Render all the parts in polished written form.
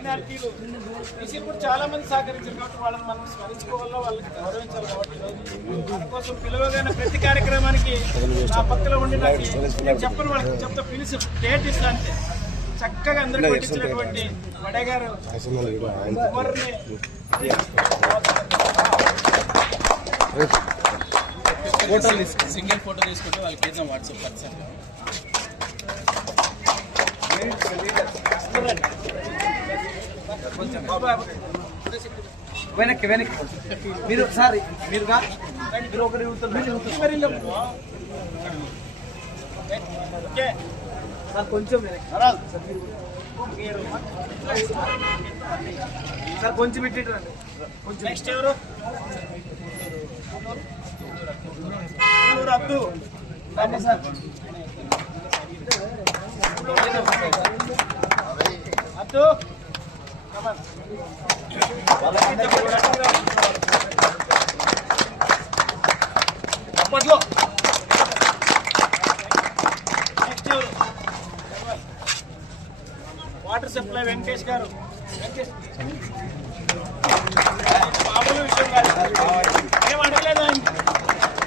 మైనారిటీలు బీసీలు కూడా చాలా మంది సహకరించారు కాబట్టి వాళ్ళని మనం స్మరించుకోవాలో వాళ్ళకి గౌరవించాలి కాబట్టి దానికోసం పిలువగానే ప్రతి కార్యక్రమానికి నా పక్కన ఉండి నాకు నేను చెప్పను వాళ్ళకి చెప్తా పిలిచి డేట్ ఇస్తా అంతే చక్కగా అందరికి పట్టించినటువంటి వడే గారు సింగిల్ ఫోటో తీసుకుంటే వాళ్ళకి ఏదైనా వాట్సాప్ పర్సన్ వెనక్కి మీరు సార్ మీరు ఒకరి సార్ కొంచెం సార్ కొంచెం ఇట్టి రండి కొంచెం నెక్స్ట్ ఎవరు అద్దు సార్ అద్దు అప్పట్లో నెక్స్ట్ ఎవరు వాటర్ సప్లై వెంకటేష్ గారు మామూలు విషయం కాదు ఏం అడగలేదు ఆయన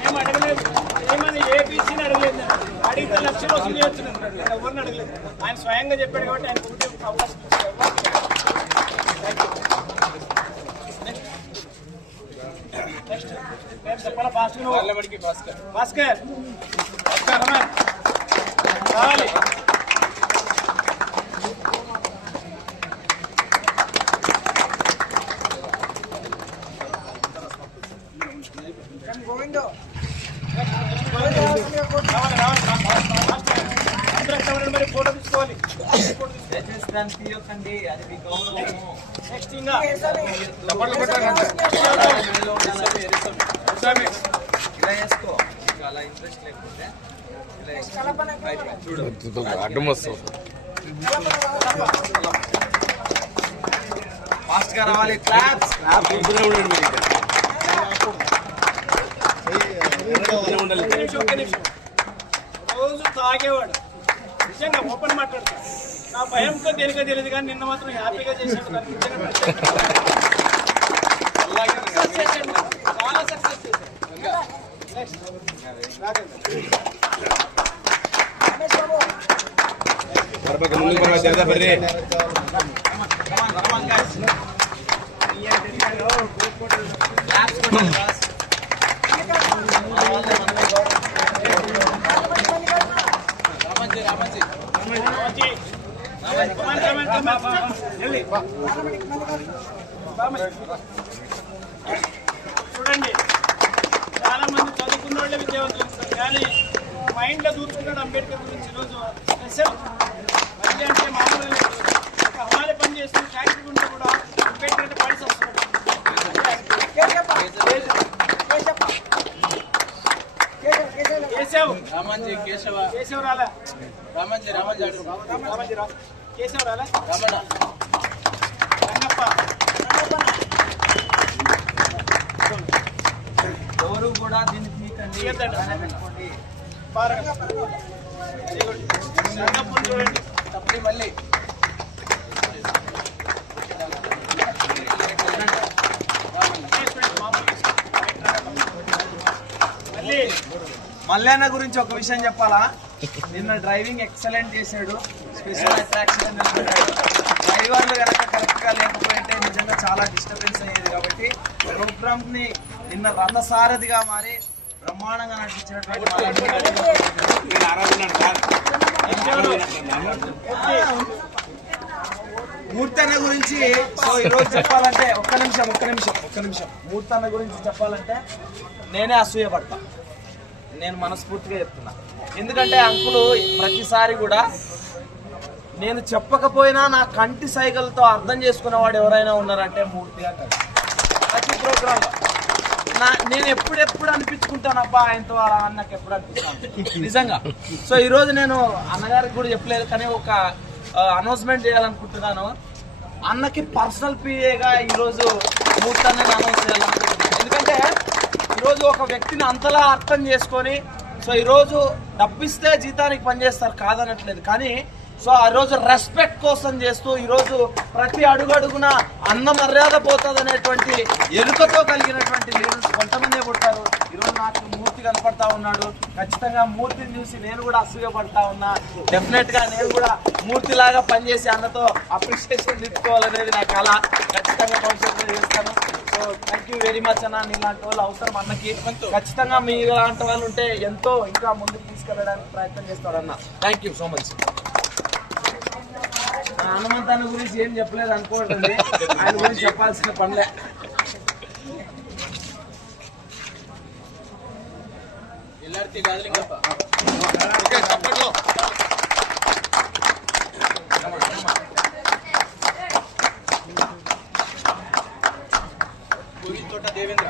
ఏం అడగలేదు ఏమని ఏబీసీని అడగలేదు అడిగితే లక్షలు వసూలు చేస్తున్నాను ఎవరిని అడగలేదు ఆయన స్వయంగా చెప్పాడు కాబట్టి ఆయన ఒకటే అవకాశం చెప్పాలా భాస్కర్ భాస్కర్ రావాలి మరి ఫోటో తీసుకోవాలి తీయకండి అది మీ గౌరవము నెక్స్ట్ ఇంకా ఇలా వేసుకో అలా ఇంట్రెస్ట్ లేకపోతే అడ్డం వస్తుంది ఫాస్ట్ గా రావాలి క్లాప్స్ ఒక్క నిమిషం రోజు తాగేవాడు నిజంగా ఓపెన్ మాట్లాడతాడు నా భయంతో దేనికో తెలియదు కానీ నిన్న మాత్రం హ్యాపీగా చేశాడు చాలా సక్సెస్ చూడండి చాలా మంది చదువుకున్న వాళ్ళే విద్యావంతులు ఉంటారు కానీ మైండ్ లో దూరుకున్నాడు అంబేద్కర్ గురించి ఈరోజు స్పెషల్ మళ్ళీ అంటే మామూలు ఒక హమాలి పని చేస్తూ ఫ్యాక్టరీ ఉంటే కూడా అంబేద్కర్ అంటే పడి వస్తున్నాడు కేశవ్ రాలా రామాజీరావు కేశవ్ రాలా రంగప్ప ఎవరు కూడా దీన్ని తీకండి చూడండి తప్పని మళ్ళీ మల్లన్న గురించి ఒక విషయం చెప్పాలా నిన్న డ్రైవింగ్ ఎక్సలెంట్ చేశాడు స్పెషల్ అట్రాక్షన్ డ్రైవర్లు కనుక కరెక్ట్ గా లేకపోతే నిజంగా చాలా డిస్టర్బెన్స్ అయ్యేది కాబట్టి ప్రోగ్రామ్ ని నిన్న రథసారథిగా మారి బ్రహ్మాండంగా నటించినటువంటి మూర్తన్న గురించి సో ఈరోజు చెప్పాలంటే ఒక్క నిమిషం మూర్తన్న గురించి చెప్పాలంటే నేనే అసూయపడతా నేను మనస్ఫూర్తిగా చెప్తున్నా ఎందుకంటే అంకులు ప్రతిసారి కూడా నేను చెప్పకపోయినా నా కంటి సైగలతో అర్థం చేసుకునేవాడు ఎవరైనా ఉన్నారంటే మూర్తి అంటారు ప్రతి ప్రోగ్రాంలో నేను ఎప్పుడెప్పుడు అనిపించుకుంటానబ్బా ఆయనతో అలా నాకు ఎప్పుడు అనిపిస్తాను నిజంగా సో ఈరోజు నేను అన్నగారికి కూడా చెప్పలేదు కానీ ఒక అనౌన్స్మెంట్ చేయాలనుకుంటున్నాను అన్నకి పర్సనల్ పిఏగా ఈరోజు మూర్తాన్ని అనౌన్స్ చేయాలనుకుంటున్నాను ఎందుకంటే ఈరోజు ఒక వ్యక్తిని అంతలా అర్థం చేసుకొని సో ఈరోజు డబ్బిస్తే జీతానికి పనిచేస్తారు కాదనట్లేదు కానీ సో ఆ రోజు రెస్పెక్ట్ కోసం చేస్తూ ఈరోజు ప్రతి అడుగడుగున అన్న మర్యాద పోతుంది అనేటువంటి ఎరుకతో కలిగినటువంటి లీడర్స్ కొంతమందే పుట్టారు. ఈరోజు నాకు మూర్తి కనపడతా ఉన్నాడు. ఖచ్చితంగా మూర్తిని చూసి నేను కూడా అసూయపడతా ఉన్నా. డెఫినెట్ గా నేను కూడా మూర్తిలాగా పనిచేసి అన్నతో అప్రిషియేషన్ తీసుకోవాలనేది నా కళ. ఖచ్చితంగా భవిష్యత్తులో చేస్తాను. So thank you very much అన్న. నీలాంటి వాళ్ళు అవసరం అన్నకి. ఖచ్చితంగా మీ లాంటి వాళ్ళు ఉంటే ఎంతో ఇంకా ముందుకు తీసుకెళ్ళడానికి ప్రయత్నం చేస్తాడన్న. Thank you so much. హనుమంతాన్ని గురించి ఏం చెప్పలేదు అనుకోవట్లేదు. ఆయన గురించి చెప్పాల్సిన పనిలే. ಎಲ್ಲಾರ್ತಿ ಗಾದಲಿಂಗಪ್ಪ ಹೂವಿನ ತೋಟ ದೇವೇಂದ್ರ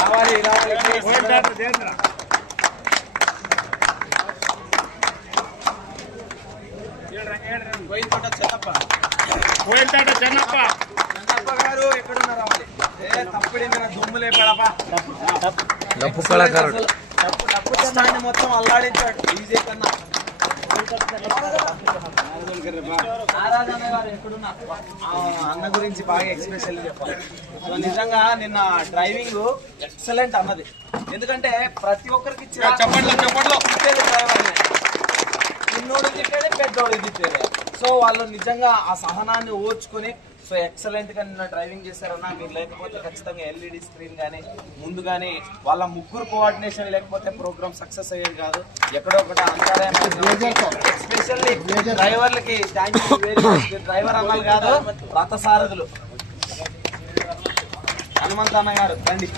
రావాలి రావాలి. దేవేంద్ర ಹೂವಿನ ತೋಟ ಚೆನ್ನಪ್ಪ కోయంతాట చెన్నప్ప చెన్నప్ప గారు ఎక్కడున్నా రావాలి. తప్పుడు మీద దుమ్ములే పడపా. డప్పు కళాకారుడు డప్పు స్థాయిని మొత్తం అల్లాడించాడు డీజే కన్నా. ఆరాధన గారు ఎక్కడున్నా అన్న గురించి బాగా ఎక్స్ప్రెషన్ చెప్పాలి. సో నిజంగా నిన్న డ్రైవింగ్ ఎక్సలెంట్ అన్నది. ఎందుకంటే ప్రతి ఒక్కరికి చిన్నోడు తిట్టాడే పెద్దోడు తిట్టాడే. సో వాళ్ళు నిజంగా ఆ సహనాన్ని ఓర్చుకొని సో ఎక్సలెంట్ గా నిన్న డ్రైవింగ్ చేశారన్నా. మీరు లేకపోతే ఖచ్చితంగా ఎల్ఈడి స్క్రీన్ కానీ ముందు కానీ వాళ్ళ ముగ్గురు కోఆర్డినేషన్ లేకపోతే ప్రోగ్రామ్ సక్సెస్ అయ్యేది కాదు. ఎక్కడో ఒకటి అంతరాయం. ఎస్పెషల్లీ డ్రైవర్లకి thank you very much. Driver అన్నలు కాదు, రథసారథులు. హనుమంత అన్న గారు రండి.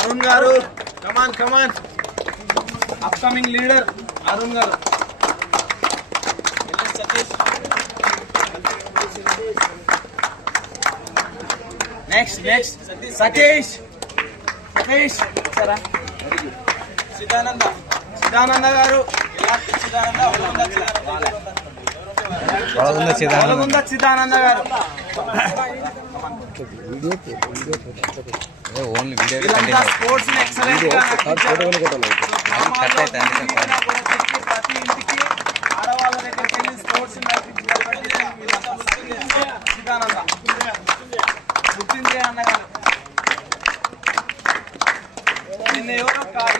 అరుణ్ గారు come on come on. Upcoming leader Arun గారు. నెక్స్ట్ నెక్స్ట్ సతీష్ సతీష్ సరా. ಸಿದಾನಂದ సిద్ధానంద గారు. వాళ్ళ సిద్ధానంద గారు. ఓన్లీ వీడియో వీళ్ళంతా స్పోర్ట్స్ ని ఎక్సలెంట్ గా నడిపించారు. కట్ అయితే ప్రతి ఇంటికి ఆడవాళ్ళ దగ్గరికి వెళ్ళి స్పోర్ట్స్ సిద్ధానంద మృత్యుంజయ అన్న గారు. నిన్న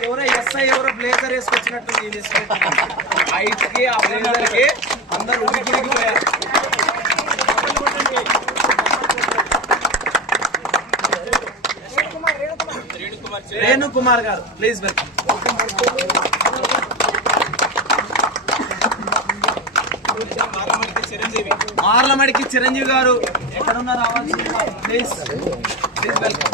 ఎవరో ఎస్ఐ ఎవరో బ్లేజర్ వేసుకొచ్చినట్టు హైట్ కి ఆ బ్లేజర్ కి అందరు ఉడికిపోయారు. రేణు కుమార్ గారు ప్లీజ్ వెల్కమ్. మార్లమడికి చిరంజీవి గారు ఎక్కడున్నా రావాలి ప్లీజ్ ప్లీజ్ వెల్కమ్.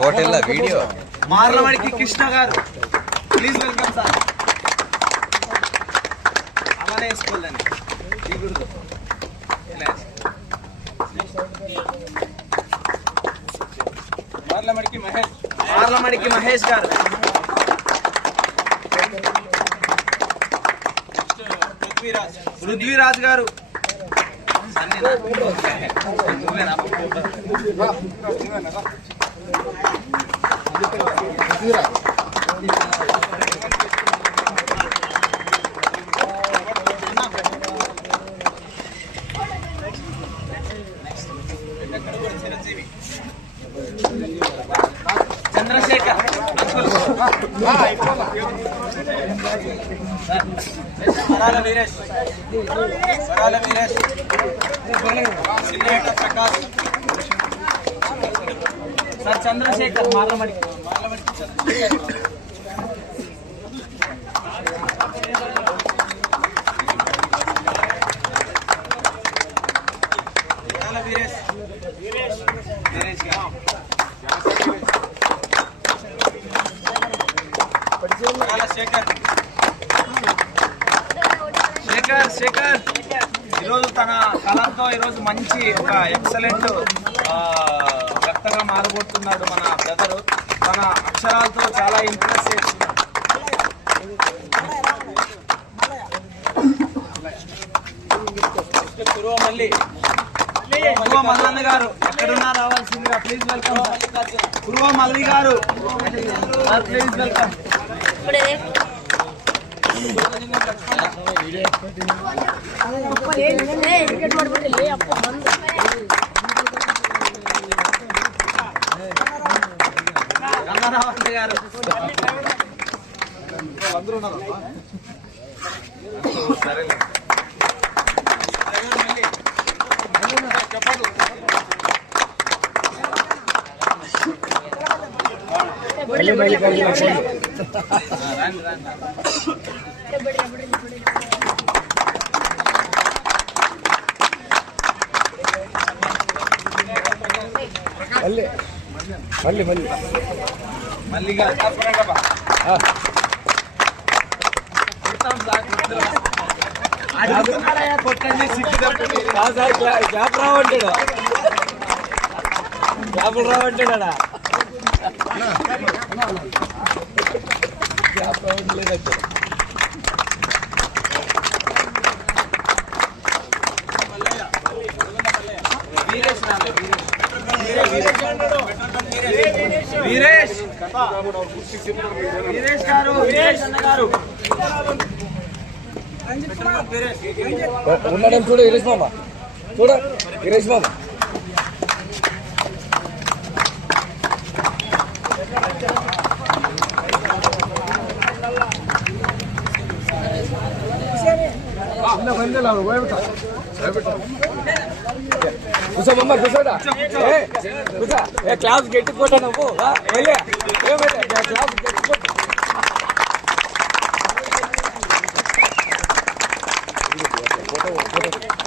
హోటల్లో వీడియో మార్లమడికి కృష్ణ గారు ప్లీజ్ వెల్కమ్ సార్. అలానే వేసుకోలేండి. మార్లమడికి మహేష్ గారు. పృథ్వీరాజ్ గారు. చంద్రశేఖర్ వరాల వీరేష్ ప్రకాష్ సార్. చంద్రశేఖర్ మార్లమడికి శేఖర్ శేఖర్ ఈరోజు తన కళంతో ఈరోజు మంచి ఒక ఎక్సలెంట్ వ్యక్తగా మారబోతున్నాడు మన బ్రదరు. తన అక్షరాలతో చాలా ఇంప్రెస్ చేస్తున్నాడు. పూర్వ మల్లన్న గారు ఎక్కడున్నా రావాల్సిందిగా ప్లీజ్ వెల్కమ్. పూర్వ మల్లి గారు ప్లీజ్ వెల్కమ్. గంగారావు గారు సరే మల్లిగా కొట్టండి గ్యాప్ రావంటాడు గ్యాపులు రావంటాడా గ్యాప్ రావట్లేదంటే వీరేష్ గారు వీరేష్ అన్న గారు ఉన్నాడని చూడు వీరేష్ మామ చూడ వీరేష్ మామ కూర్చోమ్మ కూర్చోడా కూర్చో క్లాస్ గట్టిపోటా నువ్వు క్లాస్ గట్టిపోతా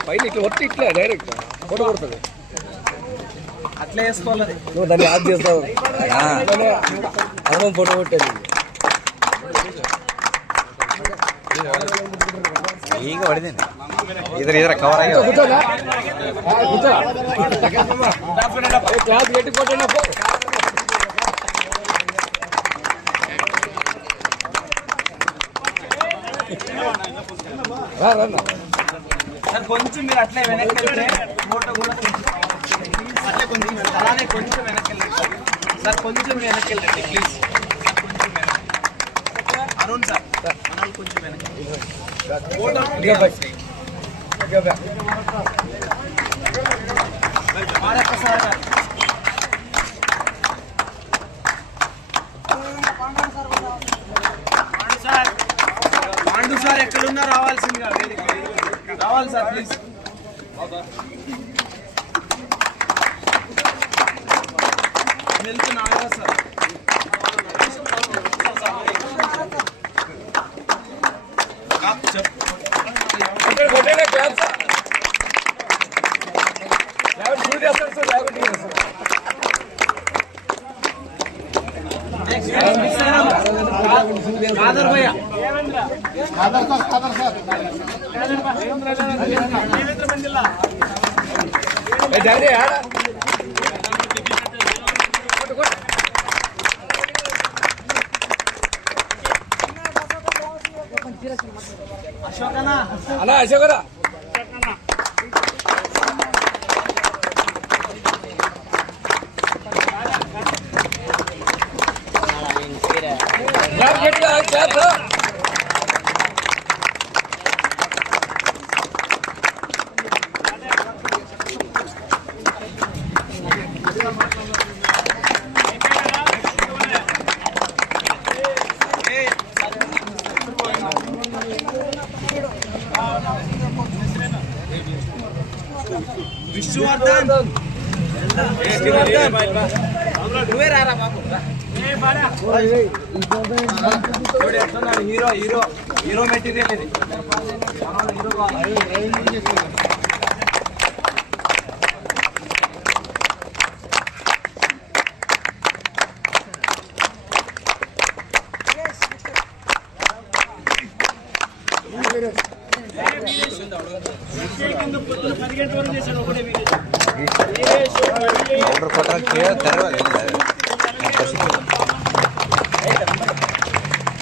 పైన ఇట్లా ఒట్టి ఇట్లా డైరెక్ట్ ఫోటో కొడుతుంది అట్లా వేసుకోవాలి నువ్వు దాన్ని యాడ్ చేస్తావు అదనం ఫోటో కొట్టేది ಈಗ ಹೊಡೆದೇನೆ ಇದ್ರ ಕವರ್ ಆಗಿ కూర్చోదా కూర్చో క్లాస్ గట్టిపోటా రన్నా సార్ కొంచెం మీరు అట్లే వెనక్కి వెళ్తే ఫోటో కూడా అట్లే కొంచెం అలానే కొంచెం వెనక్కి వెళ్ళండి సార్ కొంచెం వెనక్కి వెళ్ళండి ప్లీజ్ కొంచెం వెనక్కి అరుణ్ సార్ మనల్ని కొంచెం వెనక్కి ఫోటో సార్ పాండు సార్ ఎక్కడున్నా రావాల్సిందిగా రావాలి సార్ ప్లీజ్ వెళ్తున్నా సార్ కాదర్ భయ్యా అశోకనా అలా అశోకరా విష్ణువర్ధన్ నువ్వే రారా బాబు హీరో హీరో హీరో మెటీరియల్ ఇది ಪೌಡರ್ ಕೊಟ್ಟ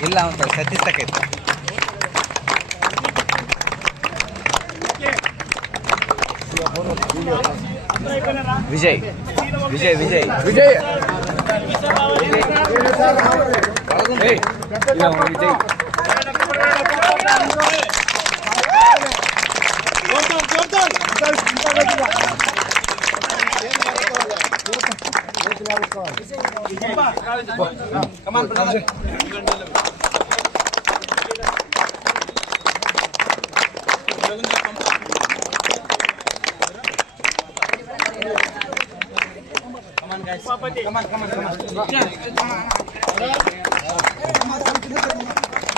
ಇಲ್ಲ ಅಂತ ಸತ್ತಿಸ್ತಕ್ಕೈತೆ విజయ్ విజయ్ విజయ్ విజయ్ విజయ్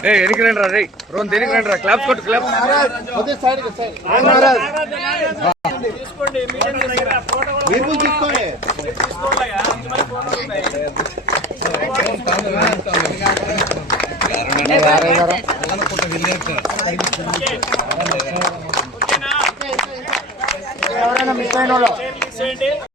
ఎనికి రండి రా రే రోన్ దేనికి రండి రా క్లాప్స్ కొట్టు క్లాప్స్ తీసుకోండి మీడియా దగ్గర ఫోటో కూడా తీసుకోవాలయ్యా. 5 మంది ఫోటోలు ఉన్నాయి. ఓకేనా? ఎవరైనా మిస్ అయిన వాళ్ళు చేయండి.